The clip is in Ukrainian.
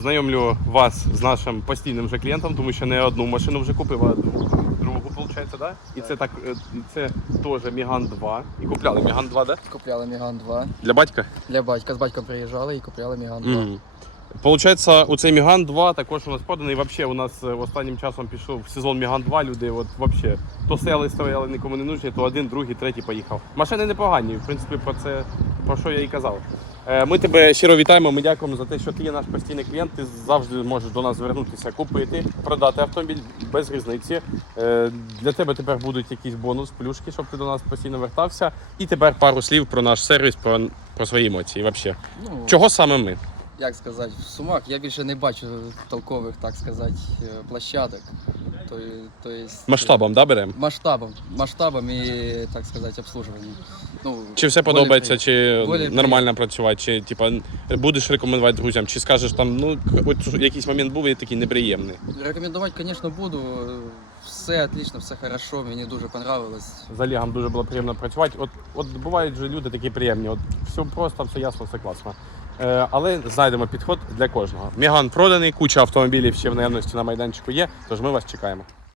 Знайомлю вас з нашим постійним вже клієнтом, тому що не одну машину вже купив, а другу, виходить, да? І це так, е, це теж Міган 2. І купляли Міган 2, да? Купляли Міган 2. Для батька? Для батька. З батьком приїжджали і купляли Міган 2. Угу. Получається, у цей Міган 2 також у нас поданий. Взагалі у нас е, останнім часом пішов сезон Міган 2. Люди, от взагалі, то стояли, стояли нікому не нужні, то один, другий, третій поїхав. Машини непогані. В принципі, про це про що я і казав. Е, Ми тебе щиро вітаємо. Ми дякуємо за те, що ти є наш постійний клієнт. Ти завжди можеш до нас звернутися, купити, продати автомобіль без різниці. Е, Для тебе тепер будуть якісь бонус, плюшки, щоб ти до нас постійно вертався. І тепер пару слів про наш сервіс, про, про свої емоції. Взагалі. Ну, Чого саме ми? як сказати, в Сумах я більше не бачу толкових, так сказати, е, площадок. То, то есть, Масштабом, да, беремо? Масштабом. Масштабом і, так сказати, обслуживанням. Ну, Чи все более подобається, при- чи более нормально працювати, чи типа будеш рекомендувати друзям, чи скажеш там, ну от якийсь момент був і такий неприємний. Рекомендувати, звісно, буду. Все отлично, все хорошо, мені дуже понравилось. З Олегом дуже було приємно працювати. От, от бувають же люди такі приємні. От все просто, все ясно, все класно. Е, але знайдемо підход для кожного. Міган проданий, куча автомобілів ще в наявності на майданчику є, тож ми вас чекаємо.